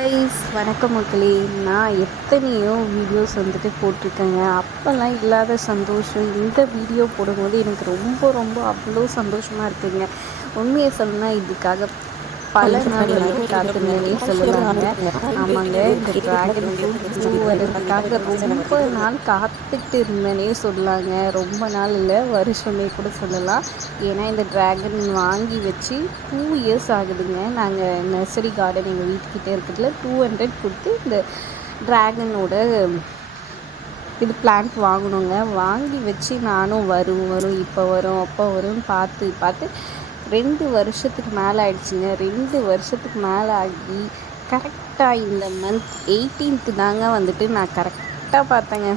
Guys வணக்கம் மக்களே. நான் எத்தனையோ வீடியோஸ் வந்துட்டு போட்டிருக்கேங்க. அப்போல்லாம் இல்லாத சந்தோஷம் இந்த வீடியோ போடும்போது எனக்கு ரொம்ப ரொம்ப அவ்வளோ சந்தோஷமாக இருக்குதுங்க. உண்மையை சொல்லணும்னா இதுக்காக பல நாள் வந்துட்டு காத்திருந்தேனே சொல்லலாங்க. ஆமாங்க, இந்த ட்ராகன் ஃப்ரூட் பூ வர்றதுக்காக ரொம்ப நாள் காத்துக்கிட்டு இருந்தேனே சொல்லலாங்க. ரொம்ப நாள் இல்லை, வருஷமே கூட சொல்லலாம். ஏன்னா இந்த ட்ராகன் வாங்கி வச்சு 2 இயர்ஸ் ஆகுதுங்க. நாங்கள் நர்சரி கார்டன் எங்கள் வீட்டுக்கிட்டே இருக்கிறதுல 200 கொடுத்து இந்த ட்ராகனோட இது பிளான்ட் வாங்கணுங்க. வாங்கி வச்சு நானும் வரும் இப்போ வரும் அப்போ வரும்னு பார்த்து 2 வருஷத்துக்கு மேலே ஆயிடுச்சுங்க. 2 வருஷத்துக்கு மேலே ஆகி கரெக்டாக இந்த மந்த் 18th தாங்க வந்துட்டு நான் கரெக்டாக பார்த்தேங்க.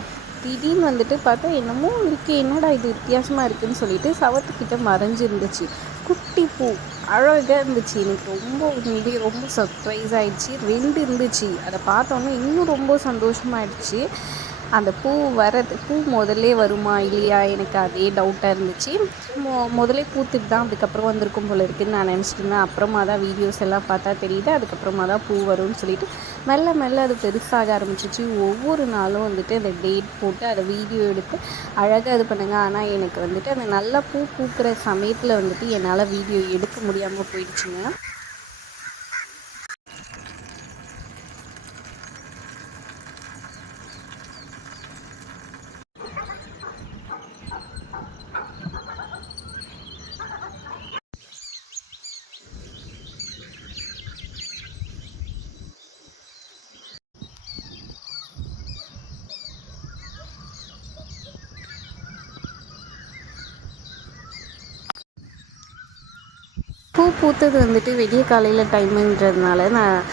திடீர்னு வந்துட்டு பார்த்தா என்னமோ இருக்குது, என்னடா இது வித்தியாசமாக இருக்குதுன்னு சொல்லிட்டு சவத்துக்கிட்ட மறைஞ்சிருந்துச்சு. குட்டி பூ அழகாக இருந்துச்சு. எனக்கு ரொம்ப சர்ப்ரைஸ் ஆகிடுச்சு. 2 இருந்துச்சு. அதை பார்த்தோன்னே இன்னும் ரொம்ப சந்தோஷமாயிடுச்சு. அந்த பூ முதல்லே வருமா இல்லையா, எனக்கு அதே டவுட்டாக இருந்துச்சு. முதலே பூத்துட்டு தான் அதுக்கப்புறம் வந்திருக்கும் போல இருக்குதுன்னு நான் நினச்சிட்டு இருந்தேன். அப்புறமா தான் வீடியோஸ் எல்லாம் பார்த்தா தெரியுது, அதுக்கப்புறமா தான் பூ வரும்னு சொல்லிட்டு மெல்ல அது பெருசாக ஆரம்பிச்சிச்சு. ஒவ்வொரு நாளும் வந்துட்டு அந்த டேட் போட்டு அதை வீடியோ எடுத்து அழகாக இது பண்ணுங்க. ஆனால் எனக்கு வந்துட்டு அந்த நல்லா பூ பூக்கிற சமயத்தில் வந்துட்டு என்னால் வீடியோ எடுக்க முடியாமல் போயிடுச்சுங்க. பூ பூத்தது வந்துட்டு விடிய காலையில் டைமுன்றதுனால நான்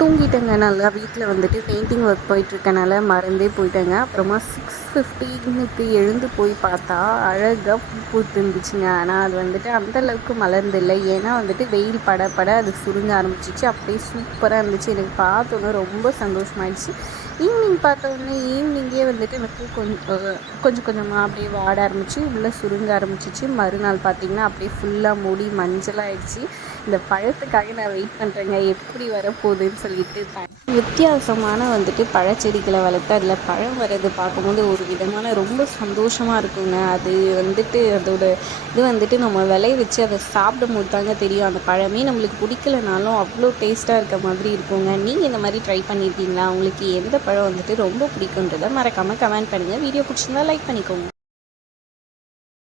தூங்கிட்டேங்க. நல்லா வீட்டில் வந்துட்டு பெயிண்டிங் ஒர்க் போயிட்டுருக்கனால மறந்தே போயிட்டேங்க. அப்புறமா 6:15க்கு எழுந்து போய் பார்த்தா அழகாக பூ பூத்து இருந்துச்சுங்க. ஆனால் அது வந்துட்டு அந்தளவுக்கு மலர்ந்தில்லை. ஏன்னா வந்துட்டு வெயில் பட அது சுருங்க ஆரம்பிச்சிச்சு. அப்படியே சூப்பராக இருந்துச்சு. எனக்கு பார்த்தோன்னே ரொம்ப சந்தோஷமாயிடுச்சு. ஈவினிங்கே வந்துட்டு எனக்கு கொஞ்சம் கொஞ்சமாக அப்படியே வாட ஆரம்பிச்சு, உள்ளே சுருங்க ஆரம்பிச்சிச்சு. மறுநாள் பார்த்திங்கன்னா அப்படியே ஃபுல்லாக மூடி மஞ்சளாகிடுச்சு. இந்த பழத்துக்காக நான் வெயிட் பண்ணுறேங்க, எப்படி வரப்போகுதுன்னு சொல்லிட்டு. வித்தியாசமான வந்துட்டு பழச்செடிகளை வளர்த்து அதில் பழம் வர்றது பார்க்கும்போது ஒரு விதமான ரொம்ப சந்தோஷமாக இருக்குங்க. அது வந்துட்டு அதோட இது வந்துட்டு நம்ம விளைய வச்சு அதை சாப்பிடும்போது தாங்க தெரியும். அந்த பழமே நம்மளுக்கு பிடிக்கலனாலும் அவ்வளோ டேஸ்ட்டாக இருக்க மாதிரி இருக்குங்க. நீங்கள் இந்த மாதிரி ட்ரை பண்ணியிருக்கீங்களா? உங்களுக்கு எந்த பழம் வந்துட்டு ரொம்ப பிடிக்குன்றதை மறக்காமல் கமெண்ட் பண்ணுங்கள். வீடியோ பிடிச்சிருந்தா லைக் பண்ணிக்கோங்க.